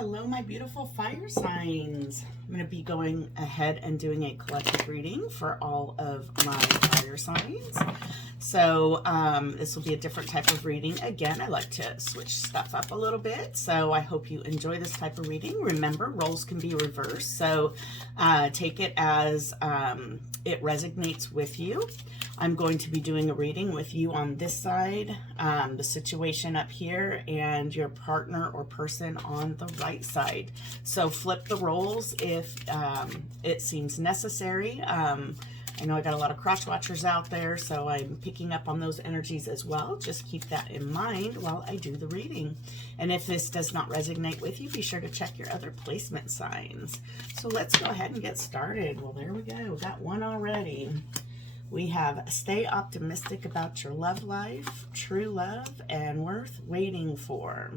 Hello, my beautiful fire signs. I'm going to be going ahead and doing a collective reading for all of my fire signs. So this will be a different type of reading. Again, I like to switch stuff up a little bit. So I hope you enjoy this type of reading. Remember, roles can be reversed. So take it as it resonates with you. I'm going to be doing a reading with you on this side, the situation up here, and your partner or person on the right side. So flip the roles if it seems necessary. I know I got a lot of crotch watchers out there, so I'm picking up on those energies as well. Just keep that in mind while I do the reading. And if this does not resonate with you, be sure to check your other placement signs. So let's go ahead and get started. Well, there we go. Got one already. We have stay optimistic about your love life, true love, and worth waiting for.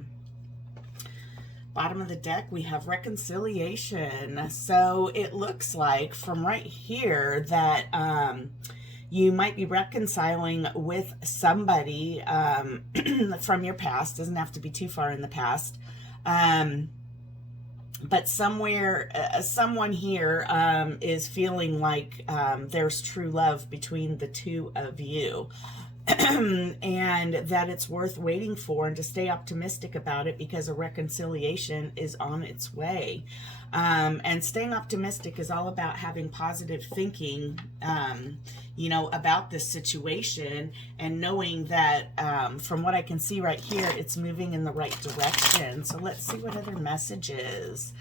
Bottom of the deck, we have reconciliation. So it looks like from right here that you might be reconciling with somebody from your past. Doesn't have to be too far in the past. But somewhere, someone here is feeling like there's true love between the two of you. And that it's worth waiting for, and to stay optimistic about it because a reconciliation is on its way. And staying optimistic is all about having positive thinking, you know, about this situation, and knowing that from what I can see right here, it's moving in the right direction. So let's see what other messages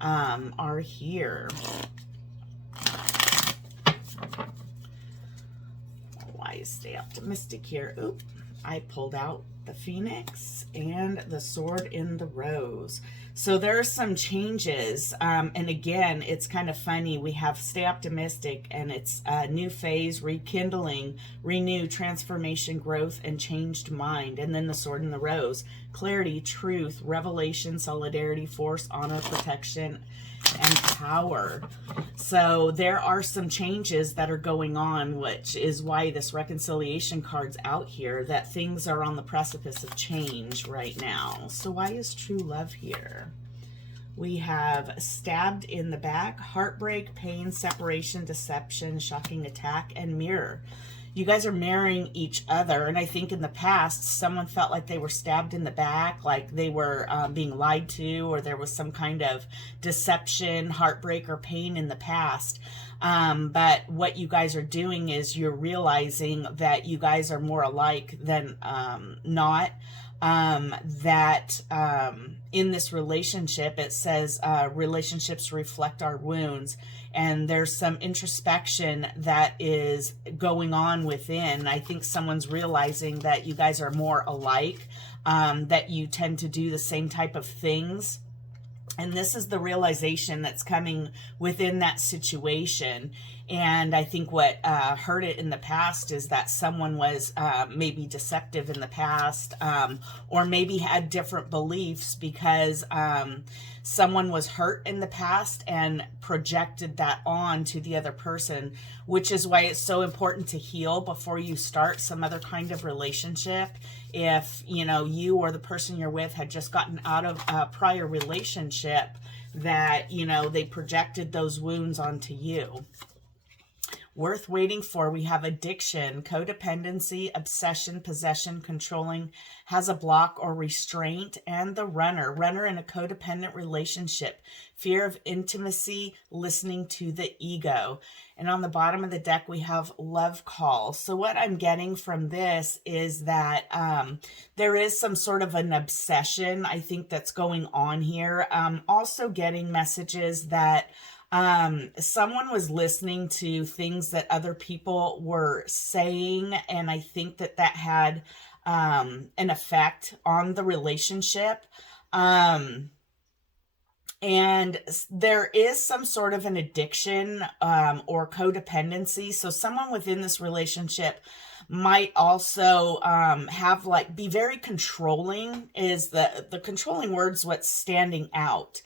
are here. Why stay optimistic here? Oop, I pulled out the Phoenix and the Sword in the Rose. So there are some changes. And again, it's kind of funny. We have stay optimistic, and it's a new phase, rekindling, renew, transformation, growth, and changed mind. And then the Sword in the Rose, clarity, truth, revelation, solidarity, force, honor, protection, and power. So there are some changes that are going on, which is why this reconciliation card's out here, that things are on the precipice of change right now. So why is true love here? We have stabbed in the back, heartbreak, pain, separation, deception, shocking attack, and mirror. You guys are mirroring each other, and I think in the past someone felt like they were stabbed in the back, like they were being lied to, or there was some kind of deception, heartbreak, or pain in the past. But what you guys are doing is you're realizing that you guys are more alike than not. That in this relationship, it says relationships reflect our wounds, and there's some introspection that is going on within. I think someone's realizing that you guys are more alike, that you tend to do the same type of things. And this is the realization that's coming within that situation. And I think what hurt it in the past is that someone was maybe deceptive in the past, or maybe had different beliefs because someone was hurt in the past and projected that on to the other person, which is why it's so important to heal before you start some other kind of relationship. If, you know, you or the person you're with had just gotten out of a prior relationship, that, you know, they projected those wounds onto you. Worth waiting for, we have addiction, codependency, obsession, possession, controlling, has a block or restraint, and the runner in a codependent relationship, fear of intimacy, listening to the ego. And on the bottom of the deck, we have love call. So what I'm getting from this is that there is some sort of an obsession, I think, that's going on here. Also getting messages that someone was listening to things that other people were saying, and I think that that had an effect on the relationship. And there is some sort of an addiction or codependency. So someone within this relationship might also have, like, be very controlling. Is the controlling word's what's standing out.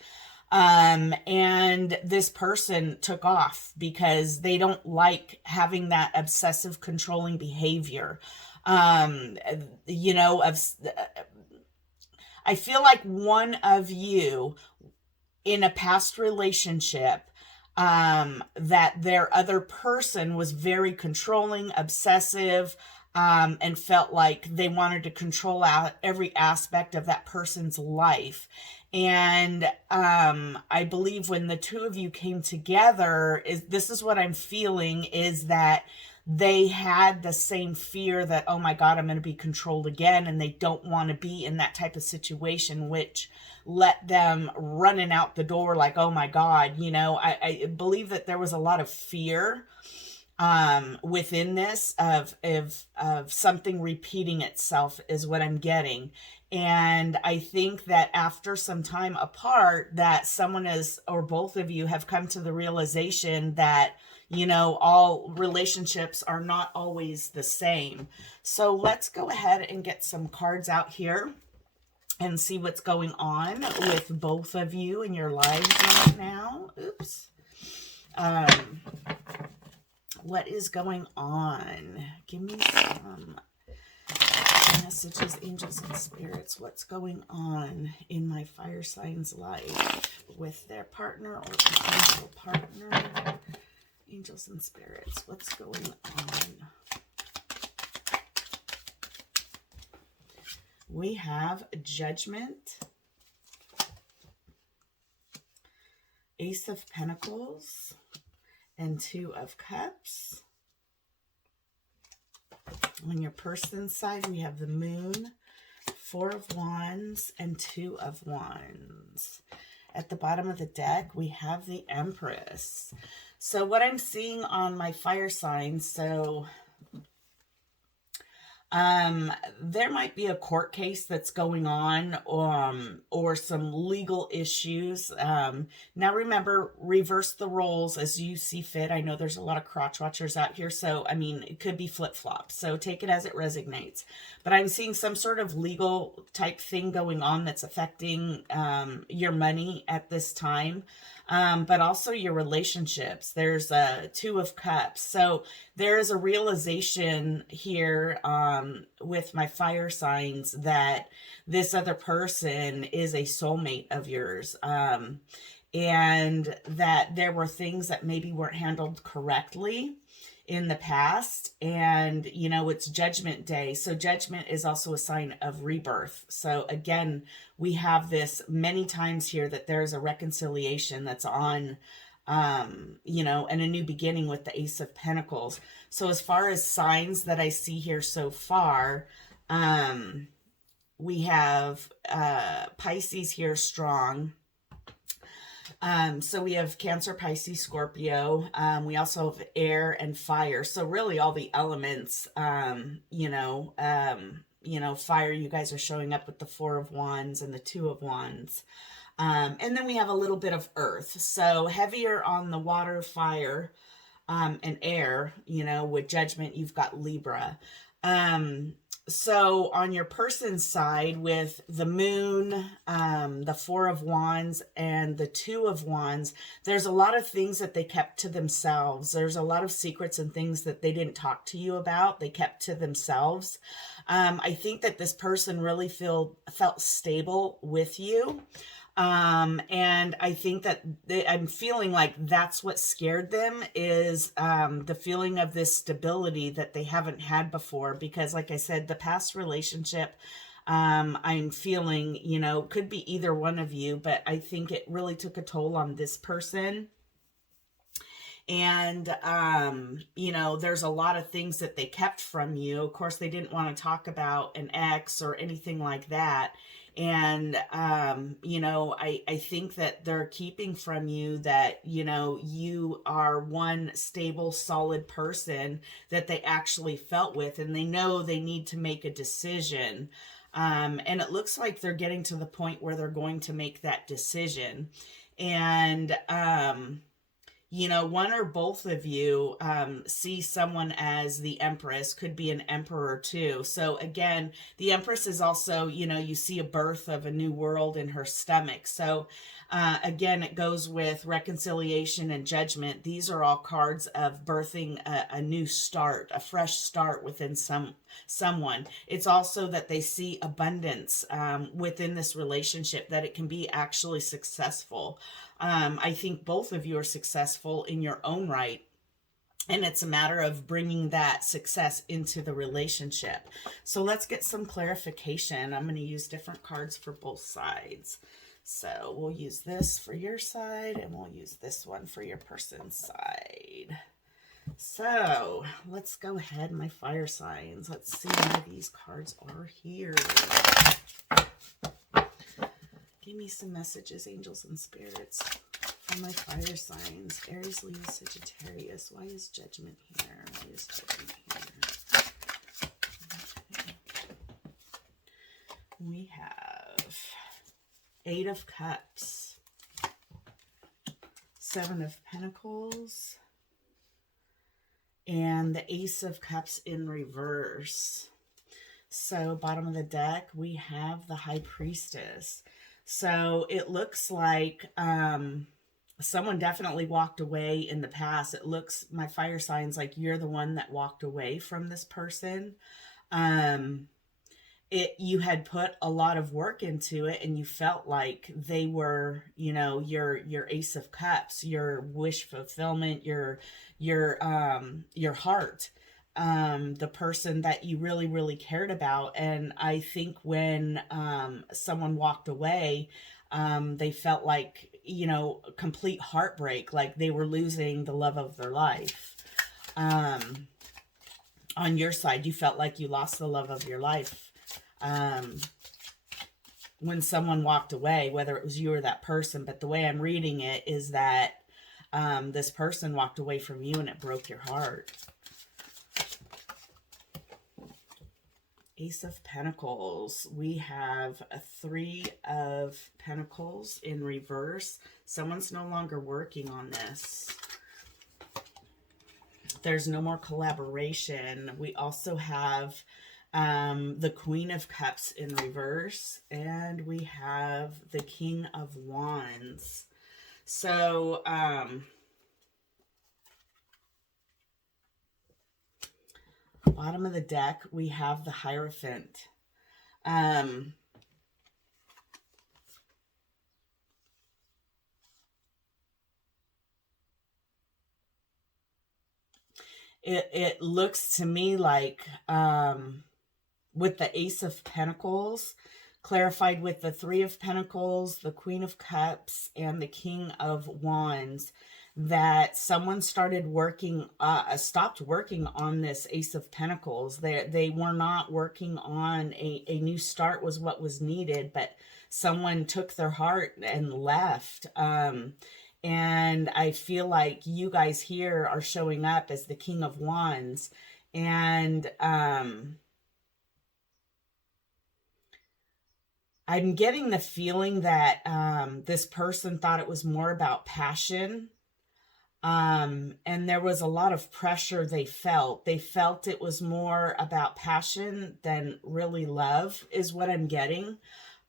And this person took off because they don't like having that obsessive controlling behavior. You know, I feel like one of you in a past relationship, that their other person was very controlling, obsessive, and felt like they wanted to control out every aspect of that person's life. And I believe when the two of you came together, this is what I'm feeling, is that they had the same fear that, oh my God, I'm going to be controlled again. And they don't want to be in that type of situation, which let them running out the door like, oh my God, you know, I believe that there was a lot of fear within this of something repeating itself is what I'm getting. And I think that after some time apart, that someone is, or both of you have come to the realization that, you know, all relationships are not always the same. So let's go ahead and get some cards out here and see what's going on with both of you in your lives right now. Oops. What is going on? Give me some messages, angels and spirits. What's going on in my fire sign's life with their partner or potential partner? Angels and spirits, what's going on? We have Judgment, Ace of Pentacles, and Two of Cups. On your person's side, we have the Moon, Four of Wands, and Two of Wands. At the bottom of the deck, we have the Empress. So what I'm seeing on my fire signs, so there might be a court case that's going on, or some legal issues. Now remember, reverse the roles as you see fit. I know there's a lot of crotch watchers out here, so I mean, it could be flip-flops, so take it as it resonates. But I'm seeing some sort of legal type thing going on that's affecting your money at this time. But also your relationships. There's a Two of Cups. So there is a realization here with my fire signs that this other person is a soulmate of yours. And that there were things that maybe weren't handled correctly in the past. And, you know, it's Judgment Day. So Judgment is also a sign of rebirth. So again, we have this many times here that there's a reconciliation that's on, you know, and a new beginning with the Ace of Pentacles. So as far as signs that I see here so far, we have Pisces here strong. So we have Cancer, Pisces, Scorpio. We also have air and fire. So really all the elements, you know, fire, you guys are showing up with the Four of Wands and the Two of Wands. And then we have a little bit of earth. So heavier on the water, fire, and air, you know, with Judgment, you've got Libra. So on your person's side with the Moon, the Four of Wands, and the Two of Wands, there's a lot of things that they kept to themselves. There's a lot of secrets and things that they didn't talk to you about. They kept to themselves. I think that this person really felt stable with you. And I think that I'm feeling like that's what scared them is, the feeling of this stability that they haven't had before, because like I said, the past relationship, I'm feeling, you know, could be either one of you, but I think it really took a toll on this person. And, you know, there's a lot of things that they kept from you. Of course, they didn't want to talk about an ex or anything like that. And, you know, I think that they're keeping from you that, you know, you are one stable, solid person that they actually felt with, and they know they need to make a decision. And it looks like they're getting to the point where they're going to make that decision. And, you know, one or both of you see someone as the Empress, could be an Emperor too. So again, the Empress is also, you know, you see a birth of a new world in her stomach. So again, it goes with reconciliation and judgment. These are all cards of birthing a new start, a fresh start within someone. It's also that they see abundance within this relationship, that it can be actually successful. I think both of you are successful in your own right. And it's a matter of bringing that success into the relationship. So let's get some clarification. I'm going to use different cards for both sides. So we'll use this for your side, and we'll use this one for your person's side. So let's go ahead, my fire signs. Let's see why these cards are here. Give me some messages, angels and spirits, for my fire signs. Aries, Leo, Sagittarius. Why is judgment here? Why is judgment here? Okay. We have 8 of Cups, 7 of Pentacles, and the Ace of Cups in reverse. So bottom of the deck, we have the High Priestess. So it looks like someone definitely walked away in the past. It looks, my fire signs, like you're the one that walked away from this person. You had put a lot of work into it, and you felt like they were, you know, your Ace of Cups, your wish fulfillment, your heart, the person that you really, really cared about. And I think when someone walked away, they felt like, you know, complete heartbreak, like they were losing the love of their life. On your side, you felt like you lost the love of your life. When someone walked away, whether it was you or that person, but the way I'm reading it is that this person walked away from you and it broke your heart. Ace of Pentacles. We have a 3 of Pentacles in reverse. Someone's no longer working on this. There's no more collaboration. We also have the Queen of Cups in reverse, and we have the King of Wands. So bottom of the deck, we have the Hierophant. It looks to me like with the Ace of Pentacles, clarified with the 3 of Pentacles, the Queen of Cups, and the King of Wands, that someone started working, stopped working on this Ace of Pentacles. They were not working on a new start was what was needed, but someone took their heart and left. And I feel like you guys here are showing up as the King of Wands, and I'm getting the feeling that this person thought it was more about passion. And there was a lot of pressure they felt. They felt it was more about passion than really love, is what I'm getting.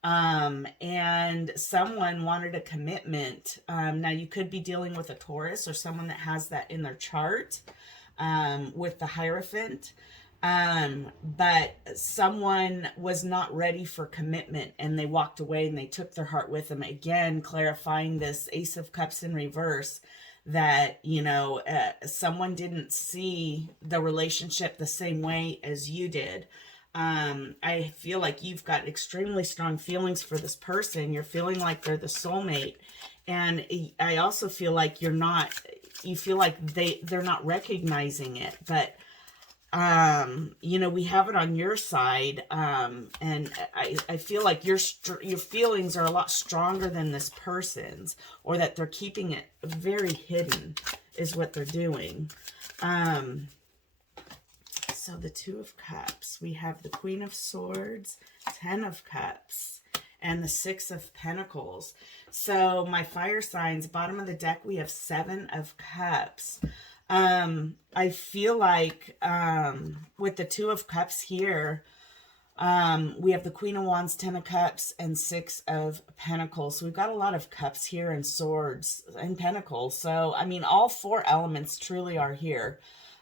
And someone wanted a commitment. Now, you could be dealing with a Taurus or someone that has that in their chart with the Hierophant. But someone was not ready for commitment, and they walked away and they took their heart with them. Again, clarifying this Ace of Cups in reverse, that, you know, someone didn't see the relationship the same way as you did. I feel like you've got extremely strong feelings for this person. You're feeling like they're the soulmate. And I also feel like you feel like they're not recognizing it, but you know, we have it on your side, and I feel like your feelings are a lot stronger than this person's, or that they're keeping it very hidden is what they're doing. So the 2 of Cups, we have the Queen of Swords, 10 of Cups, and the Six of Pentacles. So my fire signs, bottom of the deck, we have Seven of Cups. I feel like with the Two of Cups here, we have the Queen of Wands, Ten of Cups, and Six of Pentacles. So we've got a lot of cups here and swords and pentacles. So, I mean, all four elements truly are here.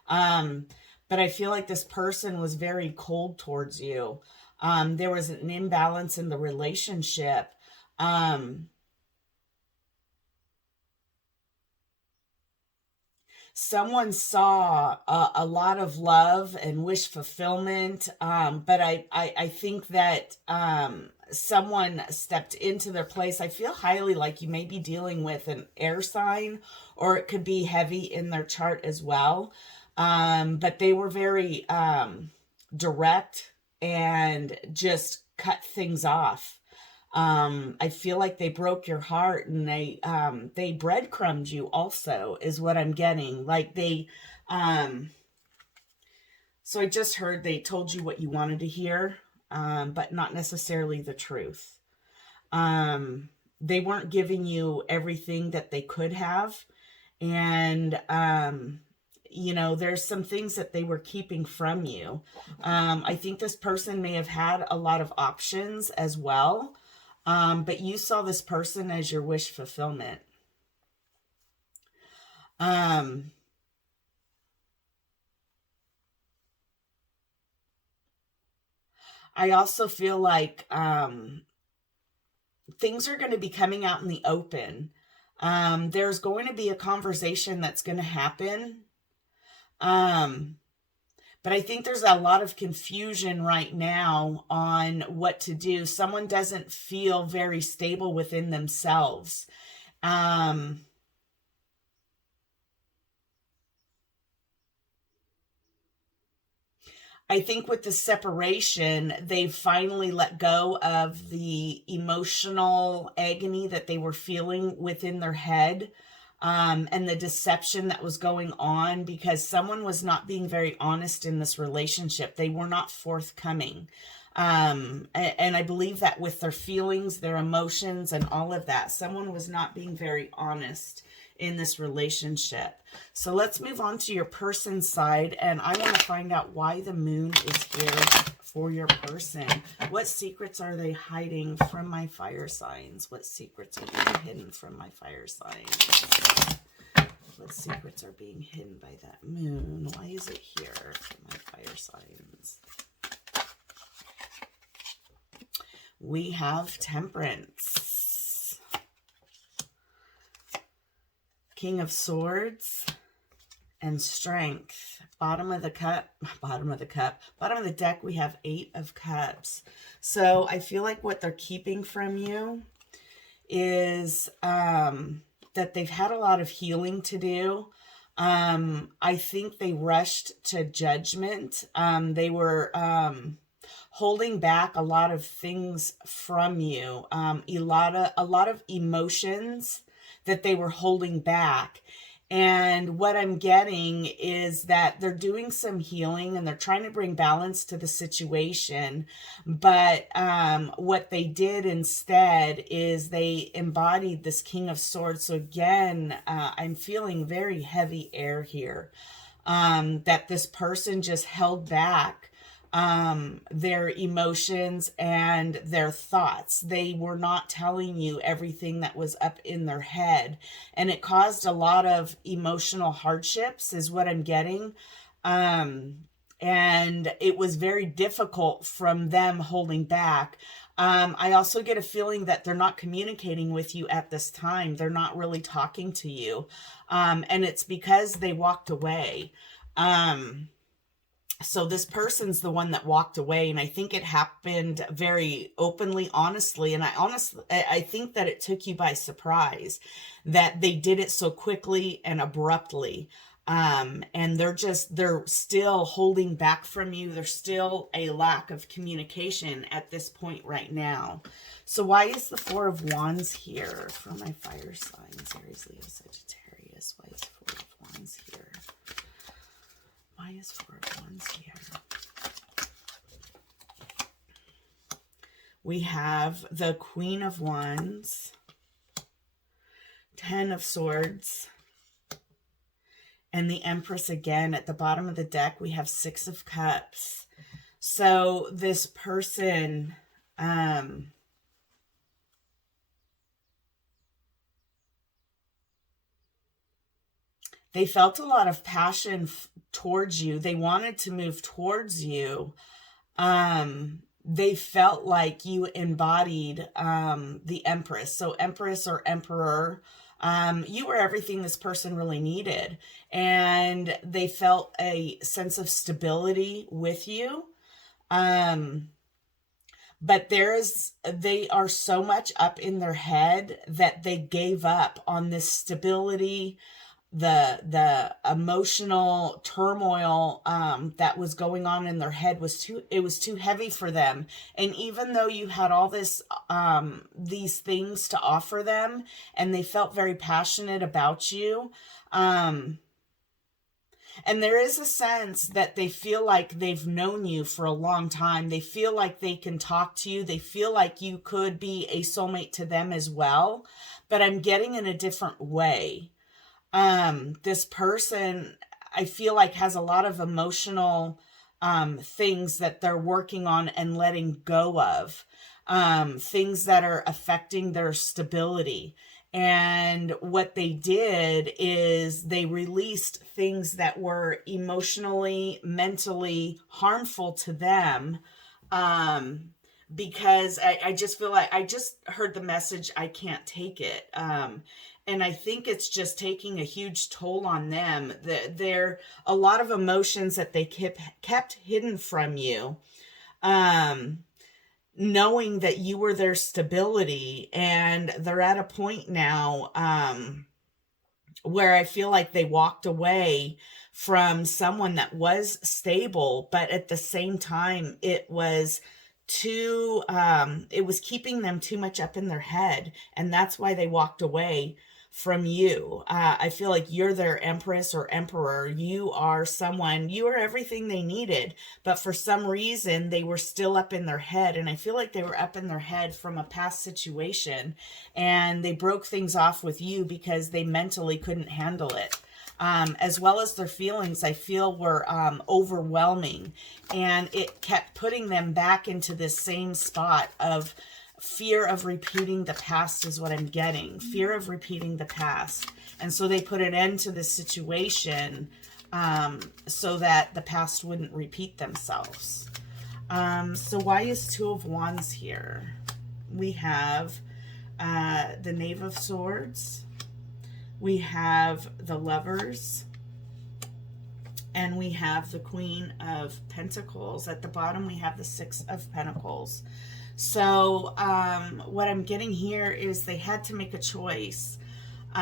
But I feel like this person was very cold towards you. There was an imbalance in the relationship. Someone saw a lot of love and wish fulfillment, but I think that someone stepped into their place. I feel highly like you may be dealing with an air sign, or it could be heavy in their chart as well. But they were very direct and just cut things off. I feel like they broke your heart, and they breadcrumbed you also, is what I'm getting. Like so I just heard they told you what you wanted to hear, but not necessarily the truth. They weren't giving you everything that they could have. And, you know, there's some things that they were keeping from you. I think this person may have had a lot of options as well. But you saw this person as your wish fulfillment. I also feel like things are going to be coming out in the open. There's going to be a conversation that's going to happen. But I think there's a lot of confusion right now on what to do. Someone doesn't feel very stable within themselves. I think with the separation, they finally let go of the emotional agony that they were feeling within their head, and the deception that was going on, because someone was not being very honest in this relationship. They were not forthcoming. And I believe that with their feelings, their emotions, and all of that, someone was not being very honest in this relationship. So let's move on to your person's side, and I want to find out why the moon is here for your person. What secrets are they hiding from my fire signs? What secrets are being hidden from my fire signs? What secrets are being hidden by that moon? Why is it here for my fire signs? We have Temperance, King of Swords, and Strength. Bottom of the deck, we have Eight of Cups. So I feel like what they're keeping from you is that they've had a lot of healing to do. I think they rushed to judgment. They were holding back a lot of things from you. A lot of emotions that they were holding back. And what I'm getting is that they're doing some healing and they're trying to bring balance to the situation. But what they did instead is they embodied this King of Swords. So again, I'm feeling very heavy air here. That this person just held back their emotions and their thoughts. They were not telling you everything that was up in their head, and it caused a lot of emotional hardships is what I'm getting. And it was very difficult from them holding back. I also get a feeling that they're not communicating with you at this time. They're not really talking to you. And it's because they walked away. So this person's the one that walked away, and I think it happened very openly, honestly. And I think that it took you by surprise that they did it so quickly and abruptly. And they're still holding back from you. There's still a lack of communication at this point right now. So why is the Four of Wands here for my fire signs? Aries, Leo, Sagittarius. Why is Four of Wands here? Why is Four of Wands here? We have the Queen of Wands, 10 of Swords, and the Empress again. At the bottom of the deck, we have 6 of Cups. So this person, they felt a lot of passion towards you. They wanted to move towards you. They felt like you embodied the Empress. So Empress or Emperor, you were everything this person really needed. And they felt a sense of stability with you. But they are so much up in their head that they gave up on this stability, the emotional turmoil that was going on in their head was too heavy for them. And even though you had all these things to offer them, and they felt very passionate about you, and there is a sense that they feel like they've known you for a long time. They feel like they can talk to you. They feel like you could be a soulmate to them as well. But I'm getting in a different way. This person, I feel like, has a lot of emotional things that they're working on and letting go of. Things that are affecting their stability. And what they did is they released things that were emotionally, mentally harmful to them. Because I just feel like I just heard the message, I can't take it. And I think it's just taking a huge toll on them. There a lot of emotions that they kept hidden from you. Knowing that you were their stability, and they're at a point now where I feel like they walked away from someone that was stable, but at the same time it was it was keeping them too much up in their head, and that's why they walked away from you. I feel like you're their Empress or Emperor. You are everything they needed, but for some reason they were still up in their head. And I feel like they were up in their head from a past situation, and they broke things off with you because they mentally couldn't handle it. As well as their feelings, I feel, were overwhelming, and it kept putting them back into this same spot of fear of repeating the past is what I'm getting. Fear of repeating the past. And so they put an end to this situation so that the past wouldn't repeat themselves. So why is 2 of Wands here? We have the Knave of Swords. We have the Lovers. And we have the Queen of Pentacles. At the bottom, we have the 6 of Pentacles. So what I'm getting here is they had to make a choice. They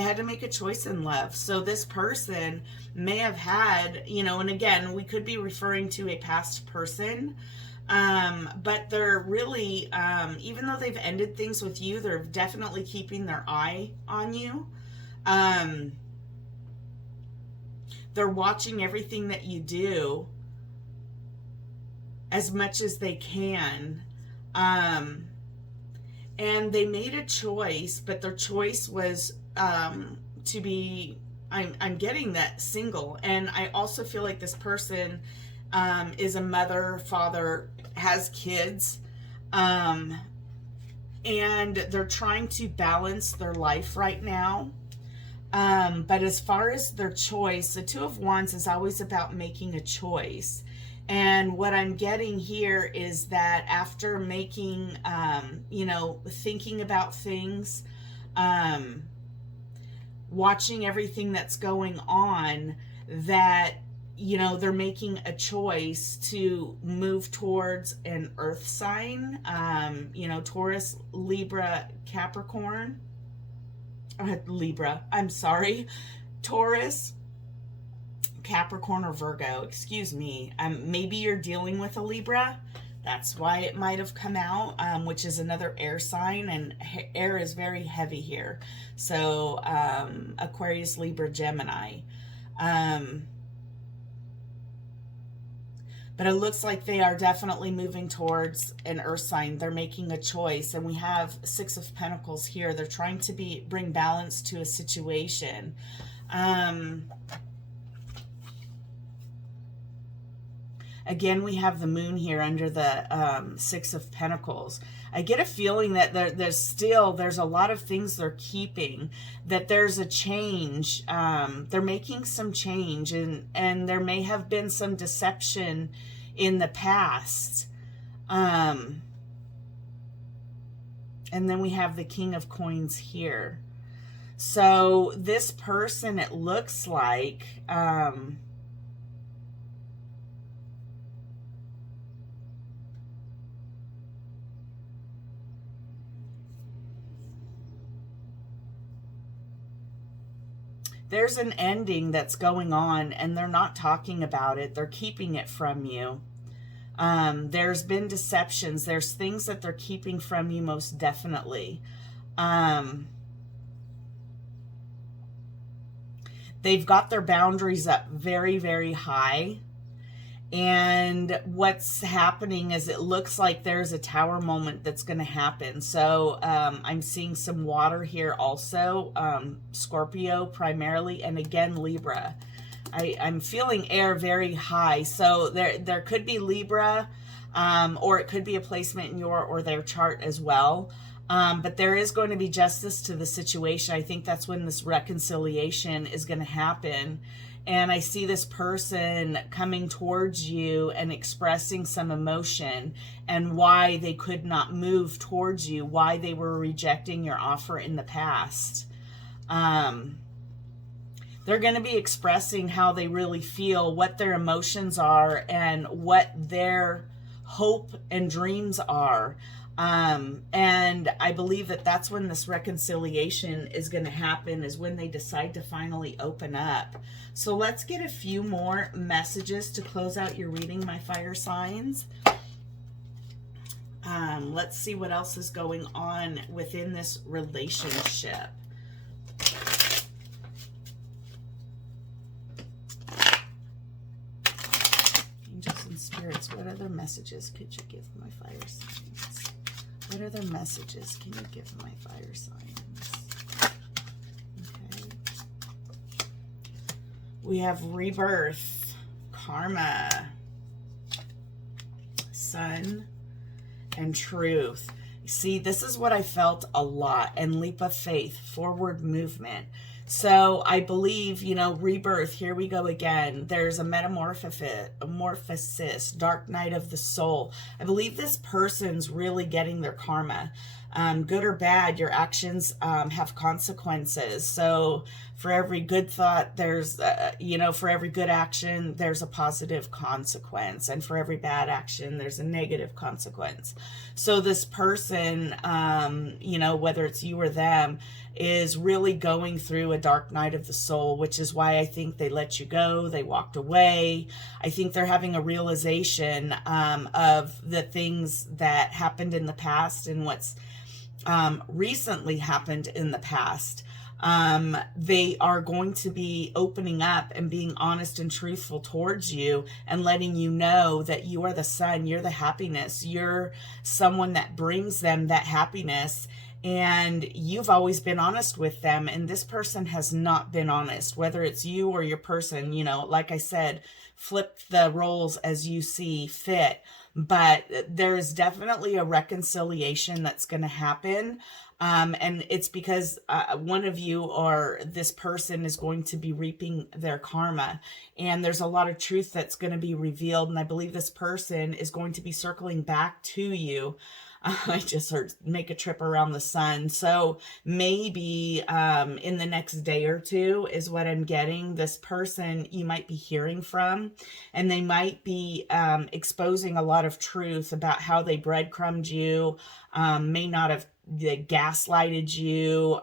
had to make a choice in love. So this person may have had, and again, we could be referring to a past person, but they're really, even though they've ended things with you, they're definitely keeping their eye on you. They're watching everything that you do as much as they can. And they made a choice, but their choice was to be, I'm getting that, single. And I also feel like this person is a mother, father, has kids, and they're trying to balance their life right now. But as far as their choice, the 2 of Wands is always about making a choice. And what I'm getting here is that after making, thinking about things, watching everything that's going on, that, they're making a choice to move towards an earth sign, Taurus, Libra, Capricorn, Taurus, Capricorn, or Virgo, excuse me. Maybe you're dealing with a Libra. That's why it might have come out, which is another air sign, and air is very heavy here. So Aquarius, Libra, Gemini. But it looks like they are definitely moving towards an earth sign. They're making a choice. And we have Six of Pentacles here. They're trying to bring balance to a situation. Again, we have the moon here under the Six of Pentacles. I get a feeling that there's a lot of things they're keeping, that there's a change. They're making some change, and there may have been some deception in the past. And then we have the King of Coins here. So this person, it looks like... there's an ending that's going on, and they're not talking about it. They're keeping it from you. There's been deceptions. There's things that they're keeping from you, most definitely. They've got their boundaries up very, very high. And what's happening is it looks like there's a tower moment that's going to happen. So I'm seeing some water here also, Scorpio primarily, and again Libra. I'm feeling air very high. So there could be Libra, or it could be a placement in your or their chart as well. But there is going to be justice to the situation. I think that's when this reconciliation is going to happen. And I see this person coming towards you and expressing some emotion and why they could not move towards you, why they were rejecting your offer in the past. They're going to be expressing how they really feel, what their emotions are, and what their hope and dreams are. And I believe that that's when this reconciliation is going to happen, is when they decide to finally open up. So let's get a few more messages to close out your reading, my fire signs. Let's see what else is going on within this relationship. Angels and spirits, what other messages could you give my fire signs? What other messages can you give my fire signs? Okay. We have rebirth, karma, sun, and truth. See, this is what I felt a lot. And leap of faith, forward movement. So I believe, you know, rebirth, here we go again. There's a metamorphosis, dark night of the soul. I believe this person's really getting their karma. Good or bad, your actions have consequences. So for every good thought, there's, you know, for every good action, there's a positive consequence. And for every bad action, there's a negative consequence. So this person, you know, whether it's you or them, is really going through a dark night of the soul, which is why I think they let you go. They walked away. I think they're having a realization of the things that happened in the past and what's recently happened in the past. They are going to be opening up and being honest and truthful towards you and letting you know that you are the sun, you're the happiness, you're someone that brings them that happiness. And you've always been honest with them, and this person has not been honest, whether it's you or your person. You know, like I said, flip the roles as you see fit. But there is definitely a reconciliation that's going to happen. And it's because one of you or this person is going to be reaping their karma. And there's a lot of truth that's going to be revealed. And I believe this person is going to be circling back to you. I just heard make a trip around the sun. So maybe in the next day or two is what I'm getting. This person you might be hearing from, and they might be exposing a lot of truth about how they breadcrumbed you, may not have gaslighted you,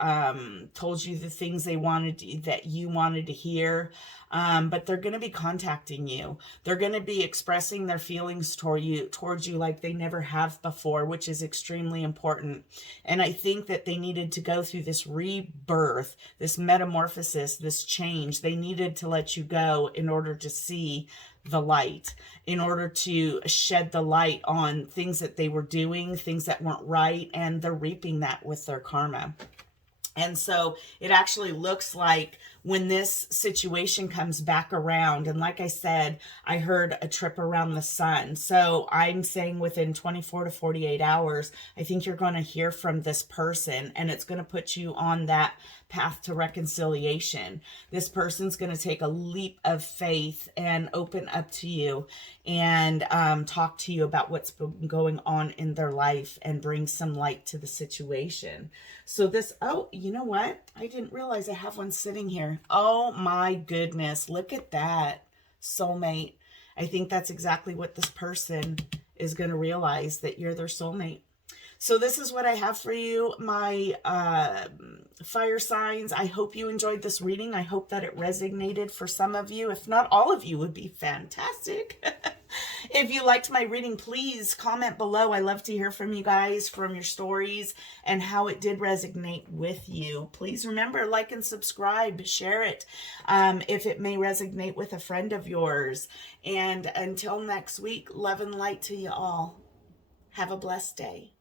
told you the things they wanted that you wanted to hear. but they're going to be contacting you. They're going to be expressing their feelings towards you like they never have before, which is extremely important. And I think that they needed to go through this rebirth, this metamorphosis, this change. They needed to let you go in order to see the light, in order to shed the light on things that they were doing, things that weren't right, and they're reaping that with their karma. And so it actually looks like when this situation comes back around, and like I said, I heard a trip around the sun. So I'm saying within 24 to 48 hours, I think you're going to hear from this person, and it's going to put you on that path to reconciliation. This person's going to take a leap of faith and open up to you and talk to you about what's been going on in their life and bring some light to the situation. So this, oh, you know what? I didn't realize I have one sitting here. Oh my goodness. Look at that. Soulmate. I think that's exactly what this person is going to realize, that you're their soulmate. So this is what I have for you, my fire signs. I hope you enjoyed this reading. I hope that it resonated for some of you. If not all of you, would be fantastic. If you liked my reading, please comment below. I love to hear from you guys, from your stories, and how it did resonate with you. Please remember, like and subscribe, share it if it may resonate with a friend of yours. And until next week, love and light to you all. Have a blessed day.